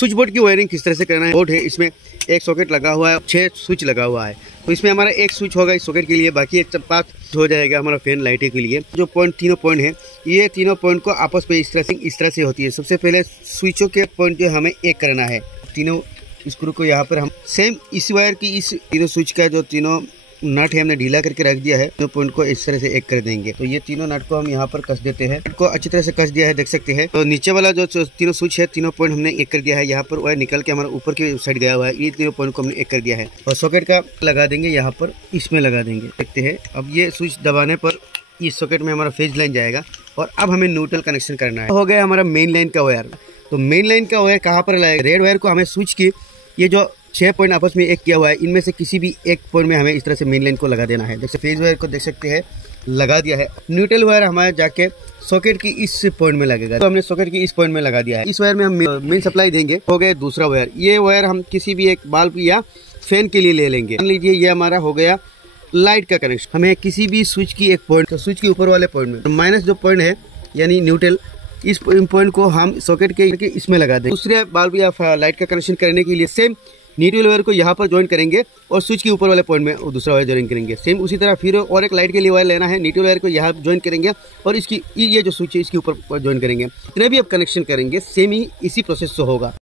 Switch board की wiring किस तरह से करना है। बोर्ड है, इसमें एक सॉकेट लगा हुआ है, 6 स्विच लगा हुआ है। तो इसमें हमारा एक स्विच होगा इस सॉकेट के लिए, बाकी एक 5 हो जाएगा हमारा फैन लाइटें के लिए। जो तीनों पॉइंट है, ये तीनों पॉइंट को आपस में इस तरह से होती है। सबसे पहले स्विचों के पॉइंट जो हमें एक करना है। तीनों स्क्रू को यहाँ पर हम सेम इस वायर की इस तीनों स्विच का जो तीनों नट है हमने ढीला करके रख दिया है, तीनों पॉइंट को इस तरह से एक कर देंगे। तो ये तीनों नट को हम यहाँ पर कस देते हैं। नट को अच्छी तरह से कस दिया है, देख सकते हैं। तो नीचे वाला जो तीनों स्विच है, तीनों पॉइंट हमने एक कर दिया है। यहाँ पर वायर निकल के हमारा ऊपर की साइड गया हुआ है, ये तीनों पॉइंट को हमने एक कर दिया है। और सॉकेट का लगा देंगे, यहाँ पर इसमें लगा देंगे, देखते हैं। अब ये स्विच दबाने पर इस सॉकेट में हमारा फेज लाइन जाएगा। और अब हमें न्यूट्रल कनेक्शन करना है। हो गया हमारा मेन लाइन का वायर। तो मेन लाइन का वायर कहाँ पर लगाएगा? रेड वायर को हमें स्विच की ये जो 6 पॉइंट आपस में एक किया हुआ है, इनमें से किसी भी एक पॉइंट में हमें इस तरह से मेन लाइन को लगा देना है। जैसे फेज वायर को देख सकते हैं लगा दिया है। न्यूट्रल वायर हमारे जाके सॉकेट की इस पॉइंट में लगेगा। तो हमने सॉकेट की इस पॉइंट में लगा दिया है। इस वायर में हम मेन सप्लाई देंगे। हो गया दूसरा वायर। ये वायर हम किसी भी एक बल्ब या फैन के लिए ले लेंगे। मान लीजिए ये हमारा हो गया लाइट का कनेक्शन। हमें किसी भी स्विच की एक पॉइंट, तो स्विच के ऊपर वाले पॉइंट में माइनस जो पॉइंट है यानी न्यूट्रल, इस पॉइंट को हम सॉकेट के इसमें लगा देंगे। दूसरे बल्ब या लाइट का कनेक्शन करने के लिए सेम न्यूट्रल वायर को यहाँ पर ज्वाइन करेंगे और स्विच के ऊपर वाले पॉइंट में दूसरा वायर ज्वाइन करेंगे। सेम उसी तरह फिर और एक लाइट के लिए वायर लेना है, न्यूट्रल वायर को यहाँ ज्वाइन करेंगे और इसकी ये जो स्विच है इसके ऊपर ज्वाइन करेंगे। इतने भी अब कनेक्शन करेंगे, सेम ही इसी प्रोसेस से होगा।